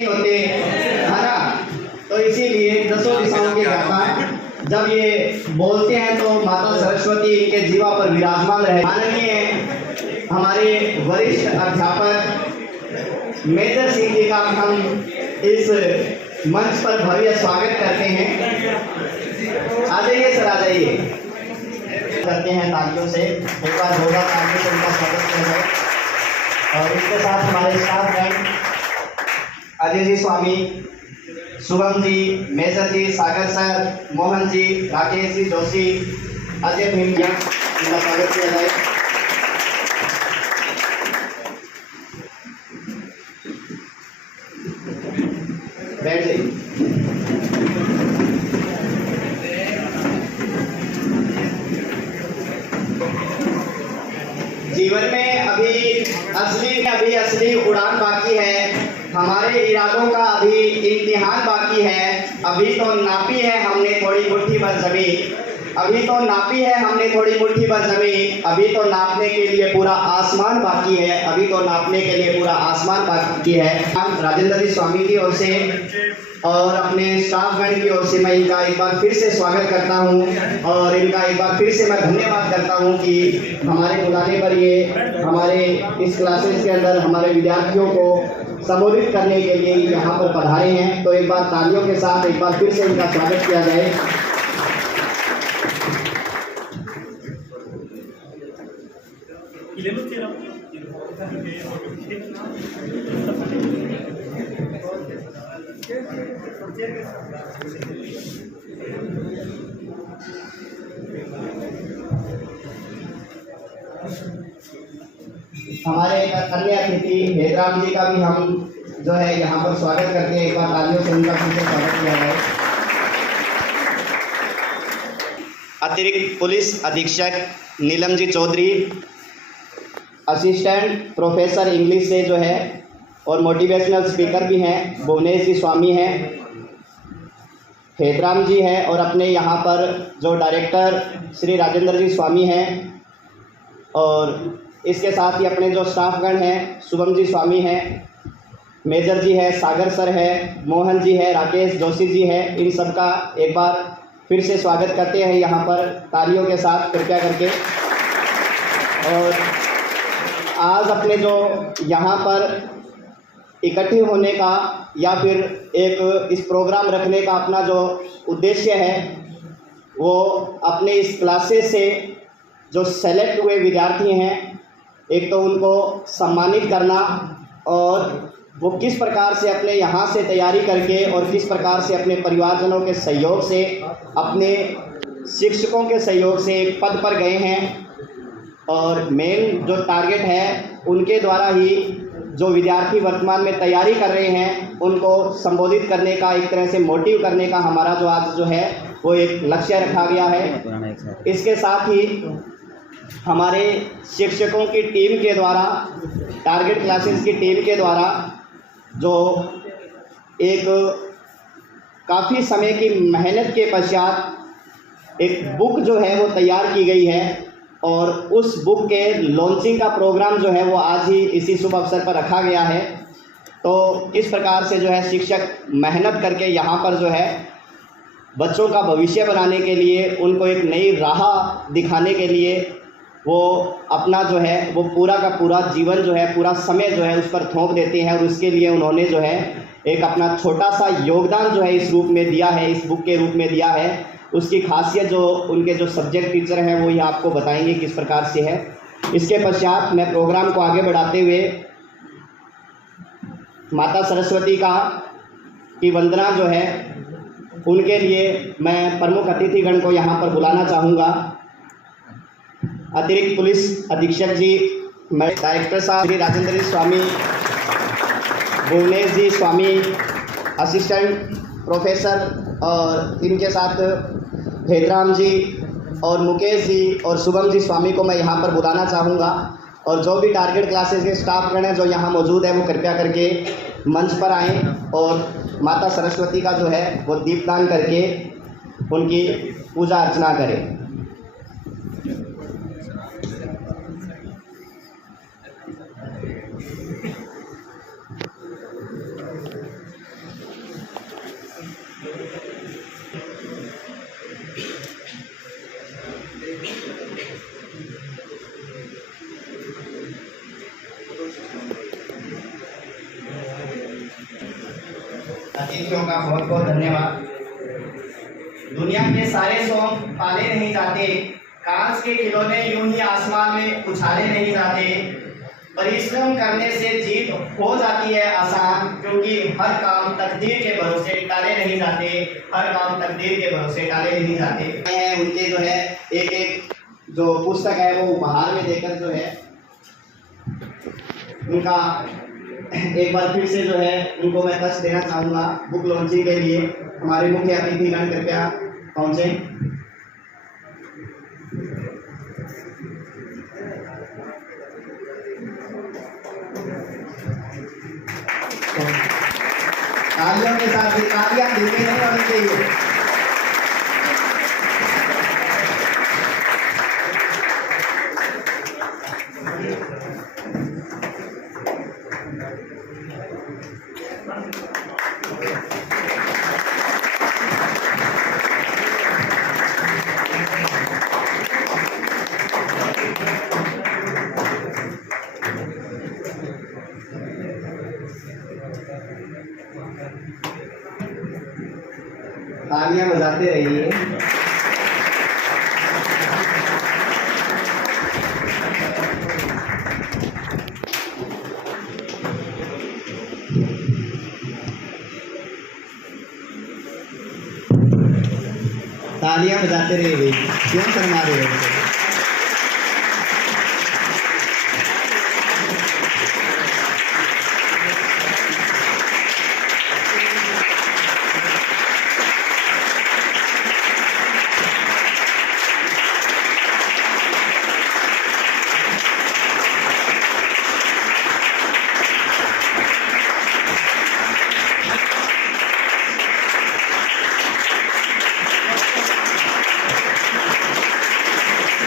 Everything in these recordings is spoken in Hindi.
होते है ना। तो इसीलिए दसों दिशाओं के व्यापार जब ये बोलते हैं तो माता सरस्वती इनके जीवा पर विराजमान रहे। माननीय हमारे वरिष्ठ अध्यापक मेजर सिंह जी का हम इस मंच पर भव्य स्वागत करते हैं। आ जाइए सर, आ जाइए। करते हैं तालियों से, एक बार जोरदार तालियों से उनका स्वागत किया जाए। और इसके साथ हमारे स्टाफगण अजय जी स्वामी, शुभम जी, मेजर जी, सागर सर, मोहन जी, राकेश जी जोशी, अजय भीमजा, इनका स्वागत किया जाए। बैठ जाइए। जीवन में अभी असली उड़ान बाकी है। हमारे इरादों का अभी इम्तिहान बाकी है। अभी तो नापी है हमने थोड़ी मुट्ठी भर जमीन, अभी तो नापी है हमने थोड़ी मुट्ठी भर जमीन, अभी तो नापने के लिए पूरा आसमान बाकी है, अभी तो नापने के लिए पूरा आसमान बाकी है। हम राजेंद्र जी स्वामी की ओर से और अपने स्टाफगण की ओर से मैं इनका एक बार फिर से स्वागत करता हूं और इनका एक बार फिर से मैं धन्यवाद करता हूं कि हमारे बुलाने पर ये हमारे इस क्लासेस के अंदर हमारे विद्यार्थियों को संबोधित करने के लिए यहाँ पर पधारे हैं। तो एक बार तालियों के साथ एक बार फिर से इनका स्वागत किया जाए। हमारे अन्य अतिथि हेतराम जी का भी हम जो है यहाँ पर स्वागत करते हैं। एक बार तालियों से उनका फिर से स्वागत किया जाए। अतिरिक्त पुलिस अधीक्षक Neelam ji Chaudhary, assistant professor English से जो है और मोटिवेशनल स्पीकर भी हैं, भुवनेश जी स्वामी हैं, हेतराम जी हैं और अपने यहाँ पर जो डायरेक्टर श्री राजेंद्र जी स्वामी हैं और इसके साथ ही अपने जो स्टाफगण हैं, शुभम जी स्वामी हैं, मेजर जी है, सागर सर है, मोहन जी है, राकेश जोशी जी है, इन सब का एक बार फिर से स्वागत करते हैं यहाँ पर तालियों के साथ कृपया करके। और आज अपने जो यहाँ पर इकट्ठे होने का या फिर एक इस प्रोग्राम रखने का अपना जो उद्देश्य है वो अपने इस क्लासेस से जो सेलेक्ट हुए विद्यार्थी हैं, एक तो उनको सम्मानित करना और वो किस प्रकार से अपने यहाँ से तैयारी करके और किस प्रकार से अपने परिवारजनों के सहयोग से, अपने शिक्षकों के सहयोग से पद पर गए हैं। और मेन जो टारगेट है उनके द्वारा ही जो विद्यार्थी वर्तमान में तैयारी कर रहे हैं उनको संबोधित करने का, एक तरह से मोटिव करने का हमारा जो आज जो है वो एक लक्ष्य रखा गया है। इसके साथ ही हमारे शिक्षकों की टीम के द्वारा, टारगेट क्लासेस की टीम के द्वारा जो एक काफ़ी समय की मेहनत के पश्चात एक बुक जो है वो तैयार की गई है और उस बुक के लॉन्चिंग का प्रोग्राम जो है वो आज ही इसी शुभ अवसर पर रखा गया है। तो इस प्रकार से जो है शिक्षक मेहनत करके यहाँ पर जो है बच्चों का भविष्य बनाने के लिए, उनको एक नई राह दिखाने के लिए वो अपना जो है वो पूरा का पूरा जीवन जो है, पूरा समय जो है उस पर थोप देते हैं और उसके लिए उन्होंने जो है एक अपना छोटा सा योगदान जो है इस रूप में दिया है, इस बुक के रूप में दिया है। उसकी खासियत जो उनके जो सब्जेक्ट टीचर हैं वो ये आपको बताएंगे किस प्रकार से है। इसके पश्चात मैं प्रोग्राम को आगे बढ़ाते हुए माता सरस्वती की वंदना जो है उनके लिए मैं प्रमुख अतिथिगण को यहाँ पर बुलाना चाहूँगा। अतिरिक्त पुलिस अधीक्षक जी, मैं डायरेक्टर साहब श्री राजेंद्र जी स्वामी, भुवनेश जी स्वामी, असिस्टेंट प्रोफेसर और इनके साथ हेतराम जी और मुकेश जी और शुभम जी स्वामी को मैं यहाँ पर बुलाना चाहूँगा। और जो भी टारगेट क्लासेस के स्टाफगण हैं जो यहाँ मौजूद है वो कृपया करके मंच पर आएँ और माता सरस्वती का जो है वो दीपदान करके उनकी पूजा अर्चना करें। अतिथियों का बहुत बहुत धन्यवाद। दुनिया के सारे सॉन्ग पाले नहीं जाते, कांच के खिलौने यूं ही आसमान में उछाले नहीं जाते। परिश्रम करने से जीत हो जाती है आसान, क्योंकि हर काम तकदीर के भरोसे टाले नहीं जाते, हर काम तकदीर के भरोसे टाले नहीं जाते। उनके जो है एक एक जो पुस्तक है वो उपहार में देकर जो है उनका एक बार फिर से जो है उनको मैं टच देना चाहूँगा। बुक लॉन्चिंग के लिए हमारे मुख्य अतिथिगण कृपया पहुँचे। तालियों के साथ भी तालियां धीरे नहीं होनी चाहिए। तालियां बजाते रहिए। तालियां बजाते रहिए, क्यों शर्मा रहे हो?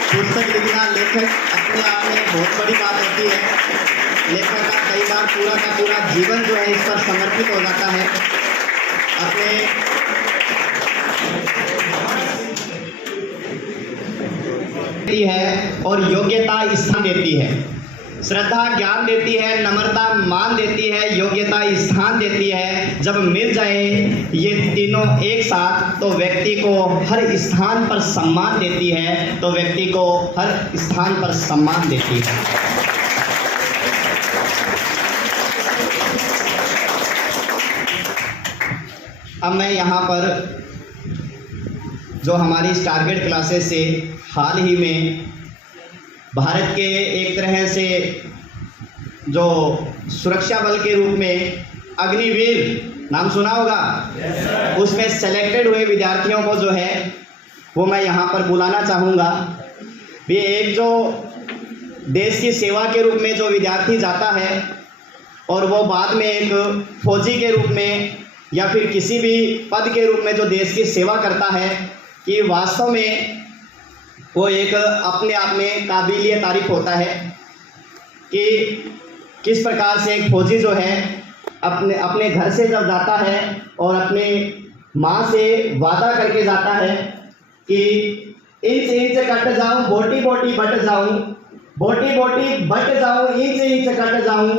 पुस्तक लिखना लेखक अपने आप में बहुत बड़ी बात होती है। लेखक का कई बार पूरा का पूरा जीवन जो है इस पर समर्पित हो जाता है। अपने है और योग्यता स्थान देती है, श्रद्धा ज्ञान देती है, नम्रता मान देती है, योग्यता स्थान देती है। जब मिल जाए ये तीनों एक साथ तो व्यक्ति को हर स्थान पर सम्मान देती है, तो व्यक्ति को हर स्थान पर सम्मान देती है। अब मैं यहाँ पर जो हमारी टारगेट क्लासेस से हाल ही में भारत के एक तरह से जो सुरक्षा बल के रूप में अग्निवीर नाम सुना होगा, उसमें सेलेक्टेड हुए विद्यार्थियों को जो है वो मैं यहाँ पर बुलाना चाहूँगा। ये एक जो देश की सेवा के रूप में जो विद्यार्थी जाता है और वो बाद में एक फौजी के रूप में या फिर किसी भी पद के रूप में जो देश की सेवा करता है, कि वास्तव में वो एक अपने आप में काबिलियत तारीफ होता है कि किस प्रकार से एक फौजी जो है अपने घर से जब जाता है और अपने माँ से वादा करके जाता है कि इंच इंच कट जाऊं, बोटी बोटी बट जाऊं, बोटी बोटी बट जाऊं, इंच इंच कट जाऊं,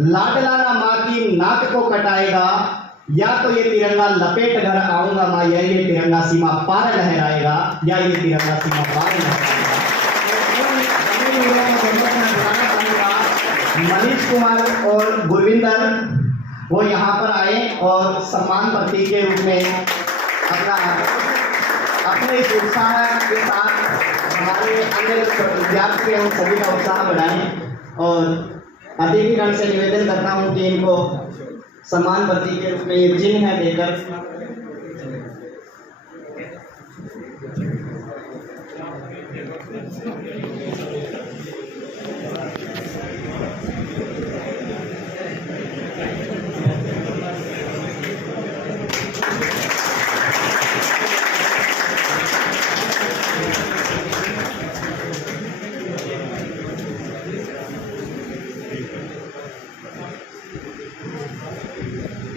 लाडला ना माँ की नाक को कटाएगा, या तो ये तिरंगा लपेट घर आऊंगा माँ, या ये तिरंगा सीमा पार लहराएगा, या ये तिरंगा सीमा पार लहराएगा। मनीष कुमार और गुरविंदर वो यहाँ पर आए और सम्मान प्रतीक के रूप में अपने इस उत्साह के साथ हमारे अन्य विद्यार्थी हम सभी का उत्साह बढ़ाएं। और अतिथिगण से निवेदन करता हूँ कि इनको सम्मान प्रतीक के रूप में ये चिन्ह है देकर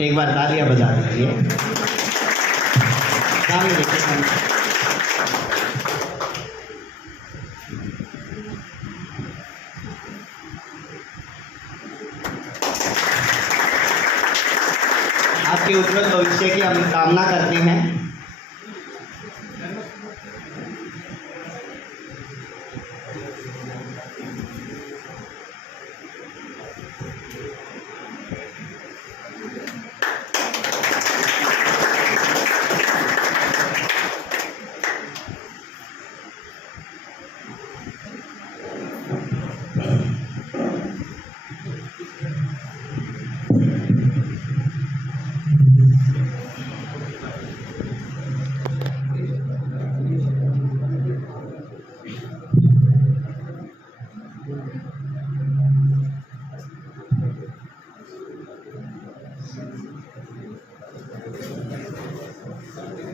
एक बार तालियां बजा दीजिए। सामने देखिए। आपके उज्जवल भविष्य की हम कामना करते हैं।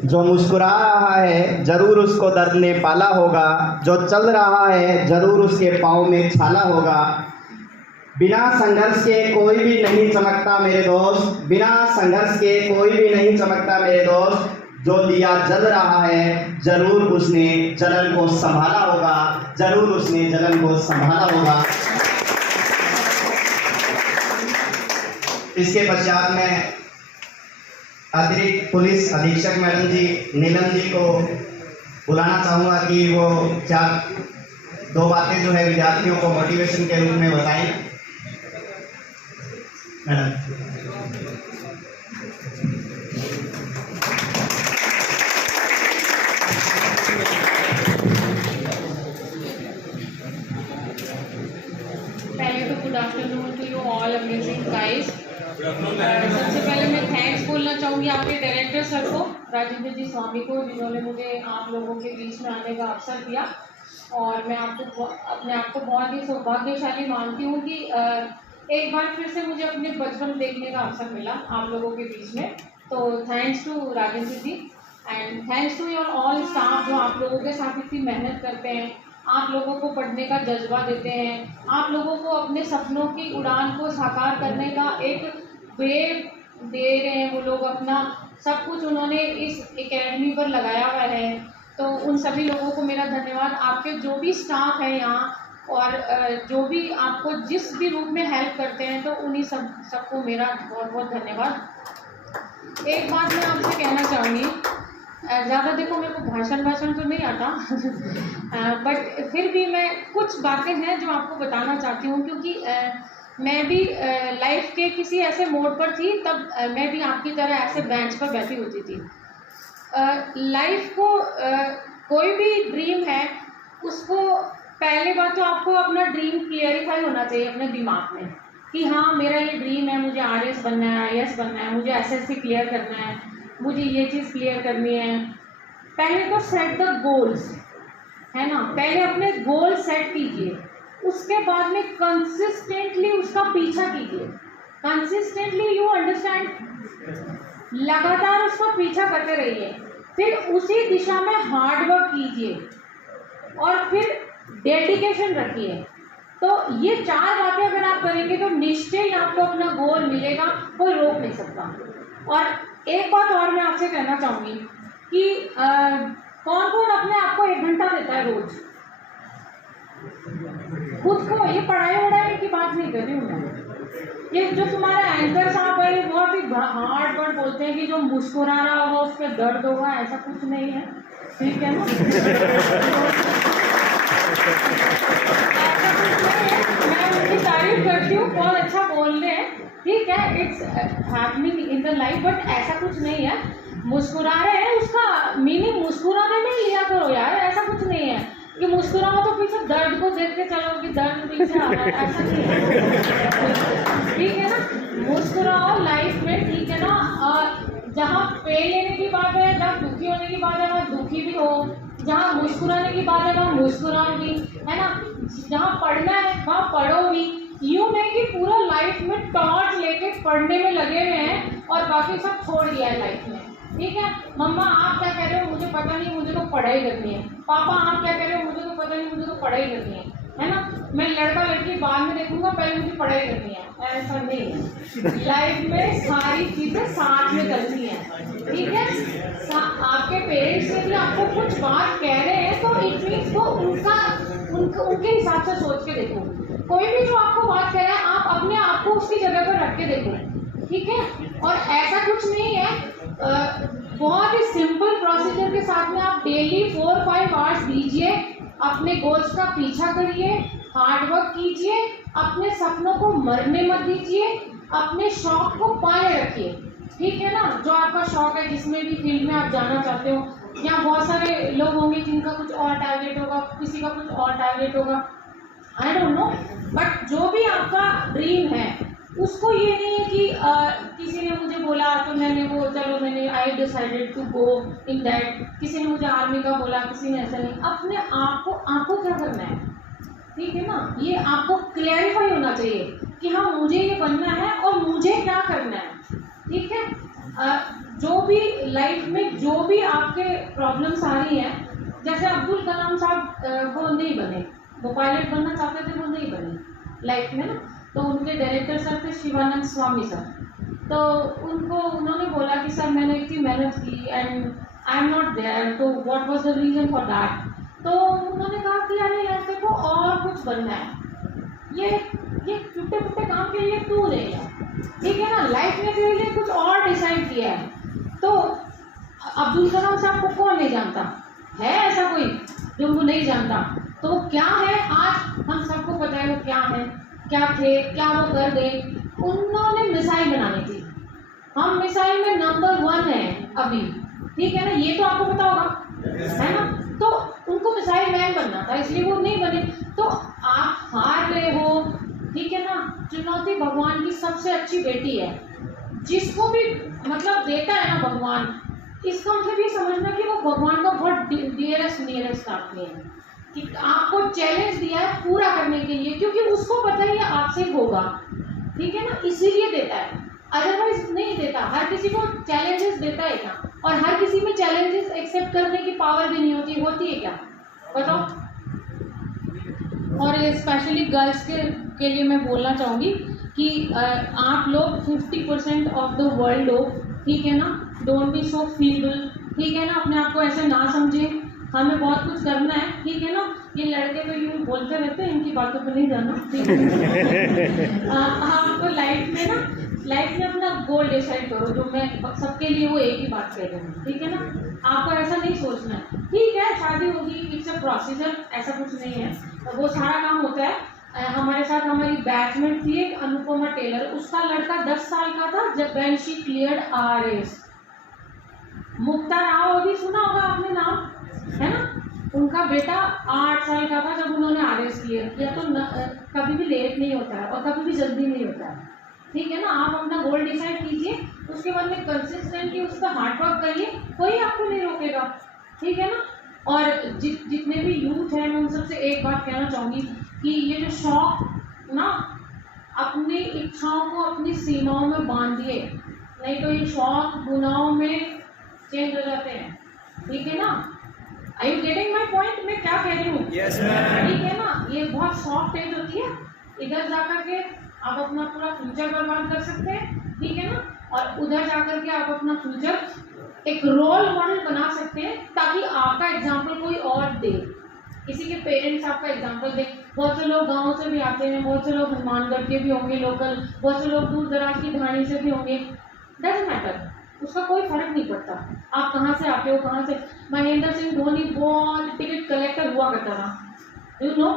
जो मुस्कुरा रहा है जरूर उसको दर्द ने पाला होगा, जो चल रहा है जरूर उसके पाँव में छाला होगा। बिना संघर्ष के कोई भी नहीं चमकता मेरे दोस्त, बिना संघर्ष के कोई भी नहीं चमकता मेरे दोस्त। जो दिया जल रहा है जरूर उसने जलन को संभाला होगा, जरूर उसने जलन को संभाला होगा। इसके पश्चात में अतिरिक्त पुलिस अधीक्षक मैडम जी नीलम जी को बुलाना चाहूँगा कि वो दो बातें जो है विद्यार्थियों को मोटिवेशन के रूप में बताएं। मैडम पहले तो good afternoon to you all amazing guys. सबसे पहले मैं थैंक्स बोलना चाहूँगी आपके डायरेक्टर सर को, राजेंद्र जी स्वामी को, जिन्होंने मुझे आप लोगों के बीच में आने का अवसर दिया। और मैं अपने आप को बहुत ही सौभाग्यशाली मानती हूँ कि एक बार फिर से मुझे अपने बचपन देखने का अवसर मिला आप लोगों के बीच में। तो thanks to Rajendra ji and thanks to your all staff, जो आप लोगों के साथ इतनी मेहनत करते हैं, आप लोगों को पढ़ने का जज्बा देते हैं, आप लोगों को अपने सपनों की उड़ान को साकार करने का एक वे दे रहे हैं। वो लोग अपना सब कुछ उन्होंने इस एकेडमी पर लगाया हुआ है। तो उन सभी लोगों को मेरा धन्यवाद। आपके जो भी स्टाफ है यहाँ और जो भी आपको जिस भी रूप में हेल्प करते हैं, तो उन्हीं सबको मेरा बहुत बहुत धन्यवाद। एक बात मैं आपसे कहना चाहूँगी, ज़्यादा देखो मेरे को भाषण तो नहीं आता बट फिर भी मैं कुछ बातें हैं जो आपको बताना चाहती हूँ, क्योंकि मैं भी लाइफ के किसी ऐसे मोड़ पर थी, तब मैं भी आपकी तरह ऐसे बेंच पर बैठी होती थी। लाइफ को कोई भी ड्रीम है, उसको पहली बात तो आपको अपना ड्रीम क्लियरिफाई होना चाहिए अपने दिमाग में कि हाँ मेरा ये ड्रीम है, मुझे RS बनना है, IAS बनना है, मुझे SSC क्लियर करना है, मुझे ये चीज़ क्लियर करनी है। पहले तो सेट द गोल्स, है ना, पहले अपने गोल सेट कीजिए, उसके बाद में कंसिस्टेंटली उसका पीछा कीजिए। कंसिस्टेंटली यू अंडरस्टैंड, लगातार उसका पीछा करते रहिए, फिर उसी दिशा में हार्ड वर्क कीजिए और फिर डेडिकेशन रखिए। तो ये 4 बातें अगर आप करेंगे तो निश्चय आपको अपना गोल मिलेगा, कोई रोक नहीं सकता। और एक बात और मैं आपसे कहना चाहूँगी कि कौन कौन अपने आप को 1 घंटा देता है रोज खुद को? ये पढ़ाई वढ़ाई की बात नहीं कर रही हूँ मैं। ये जो तुम्हारा एंकर साहब है बहुत ही हार्ड वर्ड बोलते हैं कि जो मुस्कुरा रहा होगा उस पर दर्द होगा, ऐसा कुछ नहीं है, ठीक है ना? मैं उनकी तारीफ करती हूँ, बहुत अच्छा बोल रहे हैं, ठीक है, it's happening in the life, but ऐसा कुछ नहीं है। मुस्कुरा रहे हैं उसका मीनिंग मुस्कुराने में लिया करो यार, ऐसा कुछ नहीं है कि मुस्कुराओ तो पीछे दर्द को देख के चलो कि दर्द पीछे आ रहा है, ऐसा नहीं है, ठीक है ना? मुस्कुराओ लाइफ में, ठीक है ना? जहाँ पे लेने की बात है, जहाँ दुखी होने की बात है वहाँ दुखी भी हो, जहाँ मुस्कुराने की बात है वहाँ मुस्कुराओ भी, है ना? जहाँ पढ़ना है वहाँ पढ़ो भी। यूँ नहीं कि पूरा लाइफ में टॉर्च लेके पढ़ने में लगे हुए हैं और बाकी सब छोड़ दिया है लाइफ में, ठीक है? मम्मा आप क्या कह रहे हो, मुझे पता नहीं, मुझे तो पढ़ाई करनी है। पापा आप क्या कह रहे हो, मुझे तो पता नहीं, मुझे तो पढ़ाई करनी है ना? मैं लड़का लड़की बाद में देखूंगा, पहले मुझे पढ़ाई करनी है, ऐसा नहीं है। लाइफ में सारी चीज़ें साथ में चलती हैं, ठीक है? आपके पेरेंट्स से भी आपको कुछ बात कह रहे हैं तो इट मीन्स तो उनके हिसाब से सोच के देखो। कोई भी जो आपको बात कह रहा है, आप अपने आप को उसकी जगह पर रख के देखो। ठीक है। और ऐसा कुछ नहीं है, बहुत ही सिंपल प्रोसीजर के साथ में आप डेली 4-5 आवर्स दीजिए, अपने गोल्स का पीछा करिए, हार्ड वर्क कीजिए, अपने सपनों को मरने मत दीजिए, अपने शौक को पाए रखिए, ठीक है ना। जो आपका शौक है, जिसमें भी फील्ड में आप जाना चाहते हो, यहाँ बहुत सारे लोग होंगे जिनका कुछ और टारगेट होगा, किसी का कुछ और टारगेट होगा, आई डोंट नो, बट जो भी आपका ड्रीम है उसको ये नहीं है कि किसी ने मुझे बोला तो मैंने I decided to go in that, किसी ने मुझे आर्मी का बोला, किसी ने ऐसा नहीं, अपने आपको क्या करना है, ठीक है ना। ये आपको क्लैरिफाई होना चाहिए कि हाँ मुझे ये बनना है और मुझे क्या करना है, ठीक है। जो भी लाइफ में जो भी आपके प्रॉब्लम्स आ रही हैं, जैसे अब्दुल कलाम साहब वो नहीं बने, वो पायलट बनना चाहते थे, वो नहीं बने लाइफ में ना, तो उनके डायरेक्टर सर थे शिवानंद स्वामी सर, तो उन्होंने बोला कि सर मैंने इतनी मेहनत की and I am not there, तो what was the reason for that. तो उन्होंने कहा कि यार ऐसे को और कुछ बनना है, ये टूटे फूटे काम के लिए तू नहीं है, ठीक है ना, लाइफ में तेरे लिए कुछ और डिसाइड किया है। तो अब्दुल कलाम साहब को कौन नहीं जानता है, ऐसा कोई जो उनको नहीं जानता, तो वो क्या है आज हम सबको पता है वो क्या है, क्या थे, क्या वो कर गए। उन्होंने मिसाइल बनानी थी, हम मिसाइल में नंबर 1 है अभी, ठीक है ना, ये तो आपको पता होगा, है ना। तो उनको मिसाइल मैन बनना था, इसलिए वो नहीं बने। तो आप हार गए हो, ठीक है ना, चुनौती भगवान की सबसे अच्छी बेटी है, जिसको भी मतलब देता है ना भगवान, इसका मतलब ये समझना कि वो भगवान का बहुत नियरेस्ट आदमी है, कि आपको चैलेंज दिया है पूरा करने के लिए, क्योंकि उसको पता है ये आपसे होगा, ठीक है ना, इसीलिए देता है, अदरवाइज नहीं देता। हर किसी को चैलेंजेस देता है क्या, और हर किसी में चैलेंजेस एक्सेप्ट करने की पावर भी नहीं होती है क्या, बताओ। और स्पेशली गर्ल्स के लिए मैं बोलना चाहूँगी कि आप लोग 50% ऑफ द वर्ल्ड हो, ठीक है ना, डोंट बी सो फीबल, ठीक है ना, अपने आप को ऐसे ना समझें, हमें बहुत कुछ करना है, ठीक है ना। ये लड़के तो यूँ बोलते रहते हैं, इनकी बातों पर नहीं जाना, ठीक है। आपको लाइफ में अपना गोल डिसाइड करो, जो मैं सबके लिए वो एक ही बात कह रही हूँ, ठीक है ना। आपको ऐसा नहीं सोचना है, ठीक है, शादी होगी, इट्स अ प्रोसीजर, ऐसा कुछ नहीं है, वो सारा काम होता है। हमारे साथ हमारी बैचमेट थी एक अनुपमा टेलर, उसका लड़का 10 साल का था जब व्हेन शी क्लियर्ड RS। मुक्ता राव, अभी सुना होगा आपने नाम, है ना, उनका बेटा 8 साल का था जब उन्होंने RS क्लियर किया। तो कभी भी लेट नहीं होता है और कभी भी जल्दी नहीं होता है, ठीक है ना। आप अपना गोल डिसाइड कीजिए, उसके बाद में कंसिस्टेंटली उसका हार्ड वर्क करिए, कोई आपको नहीं रोकेगा, ठीक है ना। और जितने भी यूथ हैं, मैं उन सबसे एक बात कहना चाहूँगी कि ये जो शौक ना, अपनी इच्छाओं को अपनी सीमाओं में बांधिए, नहीं तो ये शौक गुनाहों में चेंज हो जाते हैं, ठीक है ना। Are you getting my point? मैं क्या कह रही हूँ? Yes, ma'am. ठीक है ना, ये बहुत सॉफ्ट एज होती है, इधर जाकर के आप अपना पूरा फ्यूचर बर्बाद कर सकते हैं, ठीक है ना, और उधर जाकर के आप अपना फ्यूचर एक रोल मॉडल बना सकते हैं, ताकि आपका एग्जाम्पल कोई और दे, किसी के पेरेंट्स आपका एग्जाम्पल दें। बहुत से लोग गाँव से भी आते हैं, बहुत से लोग हनुमानगढ़ के भी होंगे लोकल, बहुत से लोग दूर दराज की ढाणी से भी होंगे, डजंट मैटर, उसका कोई फर्क नहीं पड़ता आप कहाँ से आते हो, कहाँ से। महेंद्र सिंह धोनी बहुत टिकट कलेक्टर हुआ करता था, यू नो,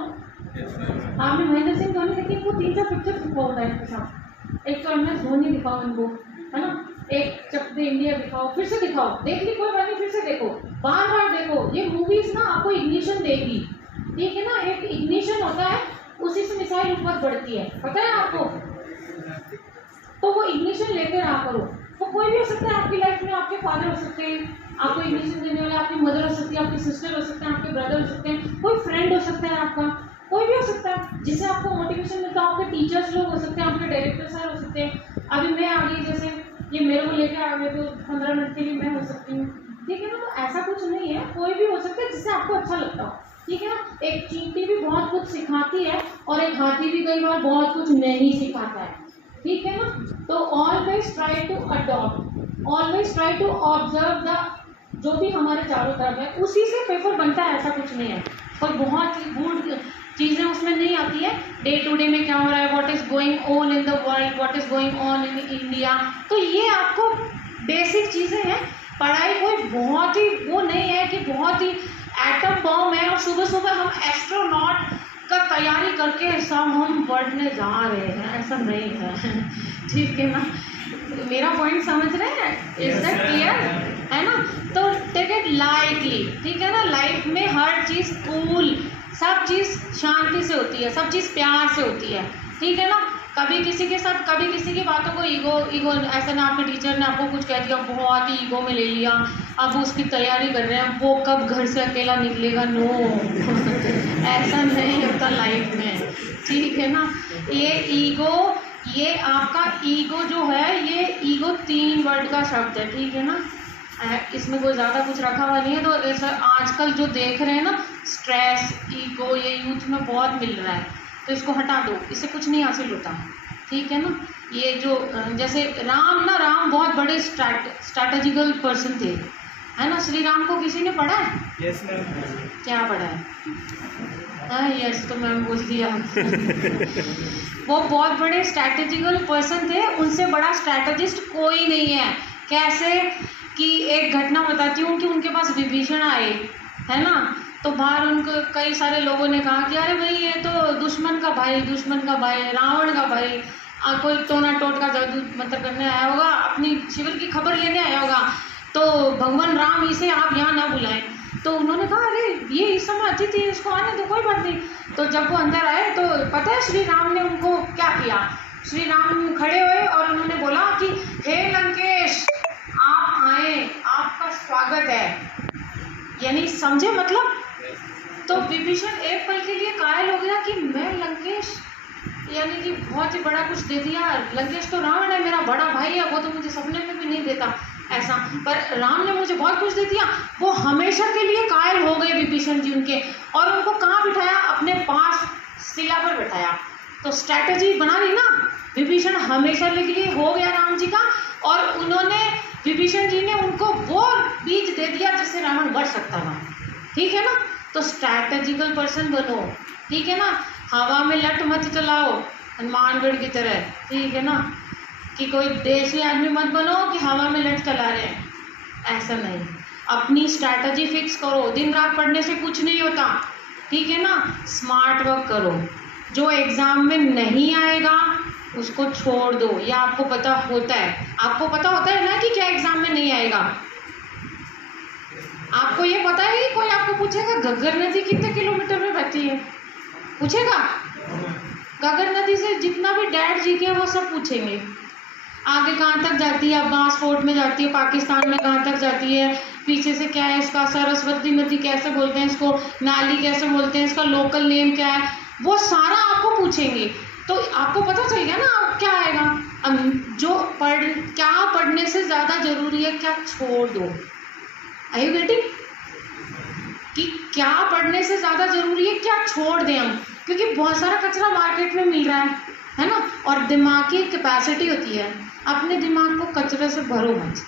आपने महेंद्र सिंह धोनी देखिए, वो 3-4 पिक्चर दिखाओ होता है इसके साथ, एक तो MS धोनी दिखाओ इनको, है ना, एक चक दे इंडिया दिखाओ, फिर से दिखाओ, देख ली कोई बात नहीं, फिर से देखो, बार बार देखो, ये मूवीज ना आपको इग्निशन देगी, ठीक है ना। एक इग्निशन होता है, उसी से मिसाइल ऊपर बढ़ती है, पता है आपको, तो वो इग्निशन लेकर रहा करो। वो कोई भी हो सकता है आपकी लाइफ में, आपके फादर हो सकते हैं, आपको इग्निशन देने वाले आपकी मदर हो सकती है, आपकी सिस्टर हो सकते हैं, आपके ब्रदर हो सकते हैं, कोई फ्रेंड हो सकता है आपका, कोई भी हो सकता है जिससे आपको मोटिवेशन मिलता है, आपके टीचर्स लोग हो सकते हैं, आपके डायरेक्टर सर हो सकते हैं। अभी मैं आ गई, जैसे ये मेरे को लेकर आ गए, तो 15 मिनट के लिए मैं हो सकती हूँ, ठीक है ना। तो ऐसा कुछ नहीं है, कोई भी हो सकता है जिससे आपको अच्छा लगता हो, ठीक है ना। एक चींटी भी बहुत कुछ सिखाती है और एक हाथी भी कई बार बहुत कुछ नहीं सिखाता है, ठीक है ना। तो always try to adopt, always try to observe the, जो भी हमारे चारों तरफ है उसी से पेपर बनता है, ऐसा कुछ नहीं है। और बहुत ही गुड चीज़ें उसमें नहीं आती है। डे टू डे में क्या हो रहा है, what is going on in the world, what is going on in India, तो ये आपको बेसिक चीज़ें हैं। पढ़ाई कोई बहुत ही वो नहीं है कि बहुत ही एटम बॉम्ब है और सुबह सुबह हम एस्ट्रोनॉट का तैयारी करके सब हम पढ़ने जा रहे हैं, ऐसा नहीं है। ठीक है ना, मेरा पॉइंट समझ रहे हैं? Is that clear? है ना? तो टेक इट लाइटली, ठीक है ना। लाइफ में हर चीज़ कूल, सब चीज़ शांति से होती है, सब चीज़ प्यार से होती है, ठीक है ना। कभी किसी के साथ, कभी किसी की बातों को ईगो ऐसा ना, आपके टीचर ने आपको कुछ कह दिया, बहुत ही ईगो में ले लिया, अब उसकी तैयारी कर रहे हैं, वो कब घर से अकेला निकलेगा, नो ऐसा नहीं होता लाइफ में, ठीक है ना। ये ईगो, ये आपका ईगो जो है, ये ईगो 3 वर्ड का शब्द है, ठीक है ना। इसमें कोई ज़्यादा कुछ रखा हुआ नहीं है। तो ऐसा आजकल जो देख रहे हैं ना, स्ट्रेस, ईगो, ये यूथ में बहुत मिल रहा है, तो इसको हटा दो, इससे कुछ नहीं हासिल होता, ठीक है ना। ये जो जैसे राम बहुत बड़े स्ट्रैटेजिकल पर्सन थे, है ना। श्री राम को किसी ने पढ़ा है? Yes ma'am. क्या पढ़ा है? हाँ यस, तो मैम बोल दिया। वो बहुत बड़े स्ट्रैटेजिकल पर्सन थे, उनसे बड़ा स्ट्रैटेजिस्ट कोई नहीं है। कैसे कि एक घटना बताती हूँ कि उनके पास विभीषण आए, है ना। तो बाहर उनको कई सारे लोगों ने कहा कि अरे भाई ये तो दुश्मन का भाई, रावण का भाई, कोई टोना टोट का जादू मंत्र करने आया होगा, अपनी शिविर की खबर लेने आया होगा, तो भगवान राम इसे आप यहाँ ना बुलाएं। तो उन्होंने कहा अरे ये इस समय अतिथि, इसको आने दो, कोई बात नहीं। तो जब वो अंदर आए तो पता है श्री राम ने उनको क्या किया? श्री राम खड़े हुए और उन्होंने बोला कि हे लंकेश, आप आए, आपका स्वागत है, यानी समझे मतलब। तो विभीषण एक पल के लिए कायल हो गया कि मैं लंकेश, यानी कि बहुत ही बड़ा कुछ दे दिया। लंकेश तो रावण है, मेरा बड़ा भाई है, वो तो मुझे सपने में भी नहीं देता ऐसा, पर राम ने मुझे बहुत कुछ दे दिया। वो हमेशा के लिए कायल हो गए विभीषण जी उनके, और उनको कहाँ बिठाया? अपने पास शिला पर बिठाया। तो स्ट्रैटेजी बना ली ना, विभीषण हमेशा के लिए हो गया राम जी का, और उन्होंने, विभीषण जी ने उनको वो बीज दे दिया जिससे रावण बढ़ सकता था, ठीक है ना। तो स्ट्रैटेजिकल पर्सन बनो, ठीक है ना। हवा में लट मत चलाओ हनुमानगढ़ की तरह, ठीक है ना, कि कोई देशी आदमी मत बनो कि हवा में लट चला रहे हैं, ऐसा नहीं। अपनी स्ट्रैटेजी फिक्स करो, दिन रात पढ़ने से कुछ नहीं होता, ठीक है ना। स्मार्ट वर्क करो, जो एग्ज़ाम में नहीं आएगा उसको छोड़ दो, या आपको पता होता है, आपको पता होता है ना कि क्या एग्ज़ाम में नहीं आएगा। आपको ये पता है कि कोई आपको पूछेगा घग्गर नदी कितने किलोमीटर में बहती है? पूछेगा? घग्गर नदी से जितना भी डैड जी के वो सब पूछेंगे। आगे कहाँ तक जाती है? अब्बास फोर्ट में जाती है, पाकिस्तान में कहाँ तक जाती है, पीछे से क्या है इसका, सरस्वती नदी कैसे बोलते हैं इसको, नाली कैसे बोलते हैं, इसका लोकल नेम क्या है, वो सारा आपको पूछेंगे। तो आपको पता चल गया ना आप क्या आएगा। अब जो क्या पढ़ने से ज़्यादा ज़रूरी है क्या छोड़ दो। Are you getting? कि क्या पढ़ने से ज़्यादा ज़रूरी है क्या छोड़ दें हम, क्योंकि बहुत सारा कचरा मार्केट में मिल रहा है ना। और दिमाग की कैपेसिटी होती है, अपने दिमाग को कचरे से भरो मत।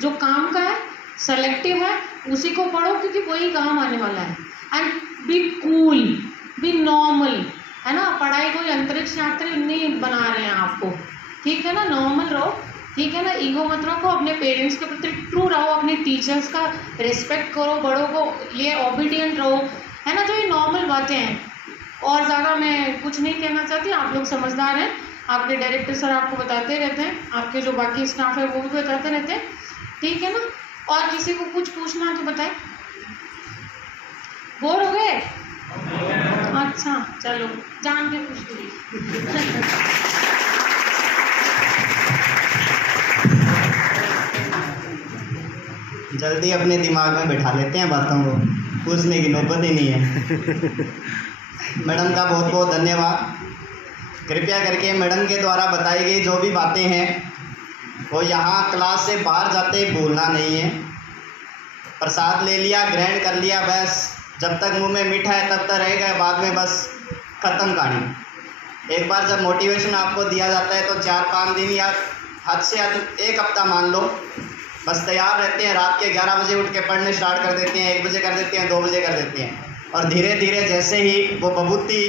जो काम का है, सेलेक्टिव है, उसी को पढ़ो, क्योंकि वही काम आने वाला है। And be cool, B normal, है ना। पढ़ाई कोई अंतरिक्ष यात्री नहीं बना रहे हैं आपको, ठीक है ना। नॉर्मल रहो, ठीक है ना। ईगो मत रखो, अपने पेरेंट्स के प्रति ट्रू रहो, अपने टीचर्स का रिस्पेक्ट करो, बड़ों को लिए ओबीडियंट रहो, है ना। जो ये नॉर्मल बातें हैं, और ज़्यादा मैं कुछ नहीं कहना चाहती। आप लोग समझदार हैं, आपके डायरेक्टर सर आपको बताते रहते हैं, आपके जो बाकी स्टाफ है वो भी बताते रहते हैं, ठीक है ना। और किसी को कुछ पूछना तो बताएं। बोर हो गए? अच्छा चलो, जान के पूछ लीजिए। जल्दी अपने दिमाग में बिठा लेते हैं बातों को, पूछने की नौबत ही नहीं है। मैडम का बहुत बहुत धन्यवाद। कृपया करके मैडम के द्वारा बताई गई जो भी बातें हैं वो यहाँ क्लास से बाहर जाते भूलना नहीं है। प्रसाद ले लिया, ग्रहण कर लिया, बस जब तक मुंह में मीठा है तब तक रहेगा, बाद में बस ख़त्म कहानी। एक बार जब मोटिवेशन आपको दिया जाता है तो 4-5 दिन या हद से हद 1 हफ्ता मान लो, बस तैयार रहते हैं। रात के 11 बजे उठ के पढ़ने स्टार्ट कर देते हैं, 1 बजे कर देते हैं, 2 बजे कर देते हैं। और धीरे धीरे जैसे ही वो विभूति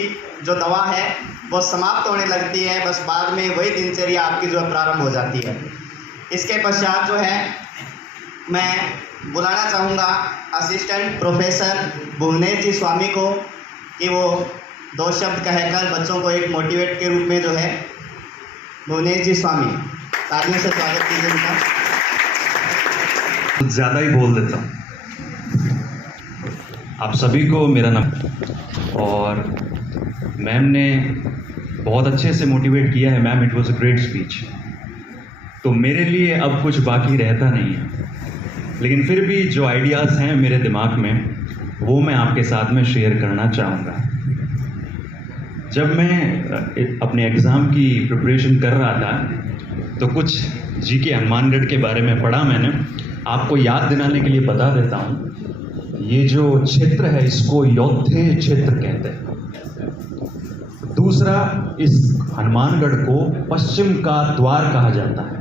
जो दवा है वो समाप्त होने लगती है, बस बाद में वही दिनचर्या आपकी जो प्रारंभ हो जाती है। इसके पश्चात जो है मैं बुलाना चाहूँगा असिस्टेंट प्रोफेसर भुवनेश जी स्वामी को कि वो 2 शब्द कहकर बच्चों को एक मोटिवेट के रूप में जो है, भुवनेश जी स्वामी, तालियों से स्वागत कीजिए उनका। कुछ ज़्यादा ही बोल देता हूँ। आप सभी को मेरा नाम, और मैम ने बहुत अच्छे से मोटिवेट किया है। Ma'am, it was a great speech. तो मेरे लिए अब कुछ बाकी रहता नहीं है, लेकिन फिर भी जो आइडियाज़ हैं मेरे दिमाग में वो मैं आपके साथ में शेयर करना चाहूँगा। जब मैं अपने एग्ज़ाम की प्रिपरेशन कर रहा था तो कुछ जीके हनुमानगढ़ के बारे में पढ़ा मैंने। आपको याद दिलाने के लिए बता देता हूँ। ये जो क्षेत्र है इसको योद्धे क्षेत्र कहते हैं। दूसरा, इस हनुमानगढ़ को पश्चिम का द्वार कहा जाता है।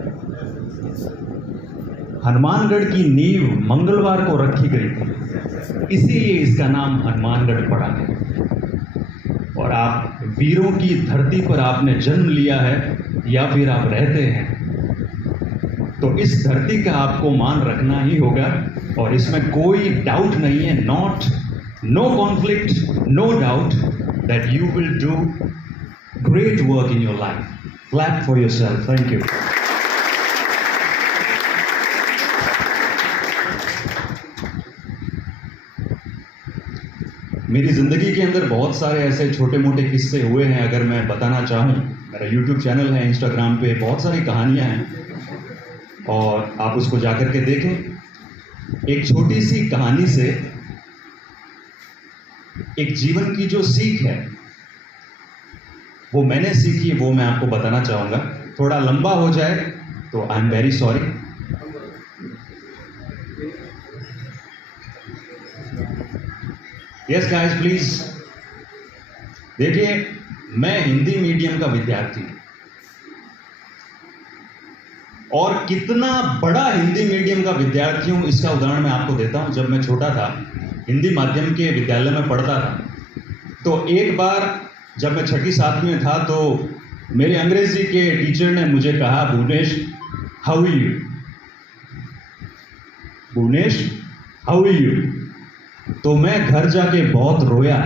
हनुमानगढ़ की नींव मंगलवार को रखी गई थी, इसीलिए इसका नाम हनुमानगढ़ पड़ा है। और आप वीरों की धरती पर आपने जन्म लिया है या फिर आप रहते हैं, तो इस धरती का आपको मान रखना ही होगा, और इसमें कोई डाउट नहीं है, no conflict, no doubt that you will do great work in your life. Clap for yourself. Thank you. मेरी ज़िंदगी के अंदर बहुत सारे ऐसे छोटे मोटे किस्से हुए हैं। अगर मैं बताना चाहूँ, मेरा YouTube चैनल है, Instagram पे बहुत सारी कहानियाँ हैं और आप उसको जाकर के देखें। एक छोटी सी कहानी से एक जीवन की जो सीख है वो मैंने सीखी, वो मैं आपको बताना चाहूँगा। थोड़ा लंबा हो जाए तो I am very sorry. Yes guys please. देखिए, मैं हिंदी मीडियम का विद्यार्थी और कितना बड़ा हिंदी मीडियम का विद्यार्थी हूँ इसका उदाहरण मैं आपको देता हूँ। जब मैं छोटा था, हिंदी माध्यम के विद्यालय में पढ़ता था, तो एक बार जब मैं 6ठी 7वीं में था तो मेरे अंग्रेजी के टीचर ने मुझे कहा, Bhuvnesh how are you, Bhuvnesh how are you. तो मैं घर जाके बहुत रोया।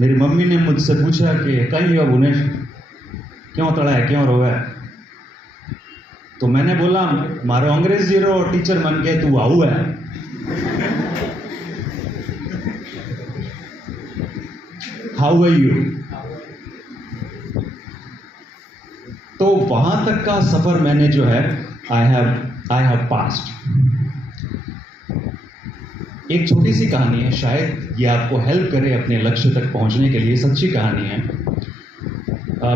मेरी मम्मी ने मुझसे पूछा कि कहीं हुआ भुवनेश, क्यों तड़ा है, क्यों रोया है? तो मैंने बोला, मारो अंग्रेजी रो टीचर मन के तू आऊ है। How are you. तो वहां तक का सफर मैंने जो है आई हैव पास्ड। एक छोटी सी कहानी है, शायद ये आपको हेल्प करे अपने लक्ष्य तक पहुंचने के लिए। सच्ची कहानी है।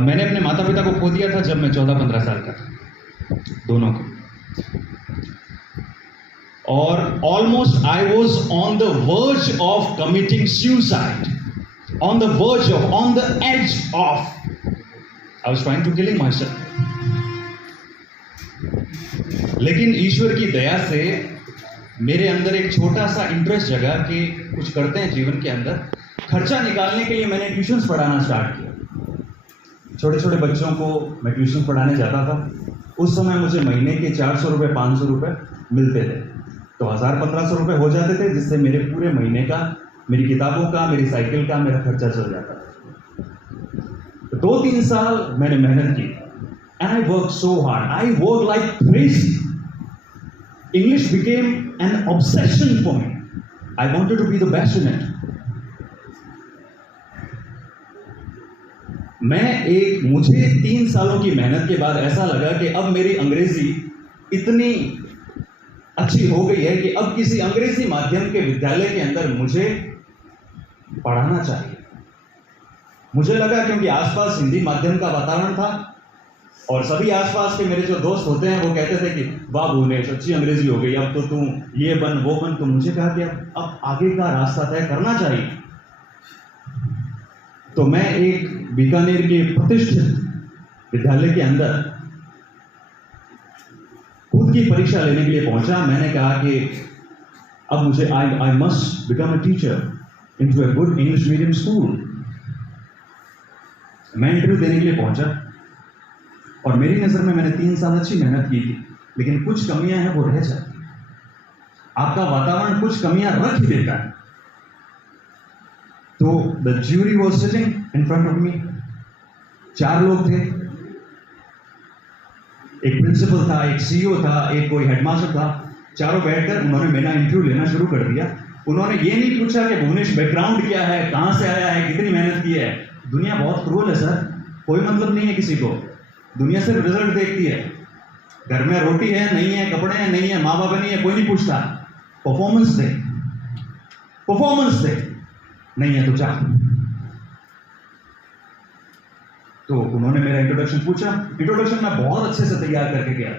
मैंने अपने माता पिता को खो दिया था जब मैं 14-15 साल का था, दोनों को। और almost I was on the verge of committing suicide, on the edge of, I was trying to killing myself. लेकिन ईश्वर की दया से मेरे अंदर एक छोटा सा इंटरेस्ट जगा कि कुछ करते हैं जीवन के अंदर। खर्चा निकालने के लिए मैंने ट्यूशन्स पढ़ाना स्टार्ट किया। छोटे छोटे बच्चों को मैं ट्यूशन पढ़ाने जाता था। उस समय मुझे महीने के 400 रुपये 500 रुपये मिलते थे, तो 1000-1500 रुपये हो जाते थे, जिससे मेरे पूरे महीने का, मेरी किताबों का, मेरी साइकिल का मेरा खर्चा चल जाता था। 2-3 साल मैंने मेहनत की, and I work so hard, I work like crazy. English became an obsession for me. I wanted to be the best in it. मुझे 3 सालों की मेहनत के बाद ऐसा लगा कि अब मेरी अंग्रेजी इतनी अच्छी हो गई है कि अब किसी अंग्रेजी माध्यम के विद्यालय के अंदर मुझे पढ़ाना चाहिए। मुझे लगा, क्योंकि आसपास हिंदी माध्यम का वातावरण था और सभी आसपास के मेरे जो दोस्त होते हैं वो कहते थे कि वाह भुवनेश, अच्छी अंग्रेजी हो गई, अब तो तू ये बन वो बन। तो मुझे कहा कि अब आगे का रास्ता तय करना चाहिए। तो मैं एक बीकानेर के प्रतिष्ठित विद्यालय के अंदर खुद की परीक्षा लेने के लिए पहुंचा। मैंने कहा कि अब मुझे I must become a teacher in to a good English medium school. मैं इंटरव्यू देने के लिए पहुंचा और मेरी नज़र में मैंने 3 साल अच्छी मेहनत की थी, लेकिन कुछ कमियां हैं वो रह जाती। आपका वातावरण कुछ कमियां रख ही देता है। तो the jury was sitting in front of me. 4 लोग थे, एक प्रिंसिपल था, एक सीईओ था, एक कोई हेडमास्टर था। चारों बैठकर उन्होंने मेरा इंटरव्यू लेना शुरू कर दिया। उन्होंने ये नहीं पूछा कि भुवनेश बैकग्राउंड क्या है, कहां से आया है, कितनी मेहनत की है। दुनिया बहुत क्रूर है सर, कोई मतलब नहीं है किसी को। दुनिया सिर्फ रिजल्ट देखती है। घर में रोटी है नहीं है, कपड़े हैं नहीं है, माँ बाप नहीं है, कोई नहीं पूछता। परफॉर्मेंस दे, परफॉर्मेंस दे, नहीं है तो जा। तो उन्होंने मेरा इंट्रोडक्शन पूछा। इंट्रोडक्शन मैं बहुत अच्छे से तैयार करके गया।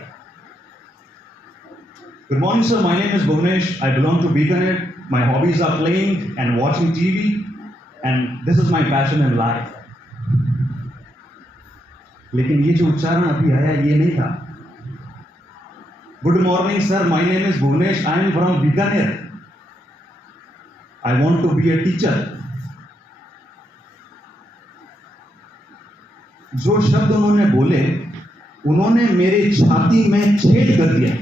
Good morning sir, my name is Bhuvnesh, I belong to Bikaner, my hobbies are playing and watching TV and this is my passion in life. लेकिन ये जो उच्चारण अभी आया ये नहीं था। Good morning sir, my name is Bhuvnesh, I am from Bikaner, I want to be a teacher. जो शब्द उन्होंने बोले, उन्होंने मेरे छाती में छेद कर दिया।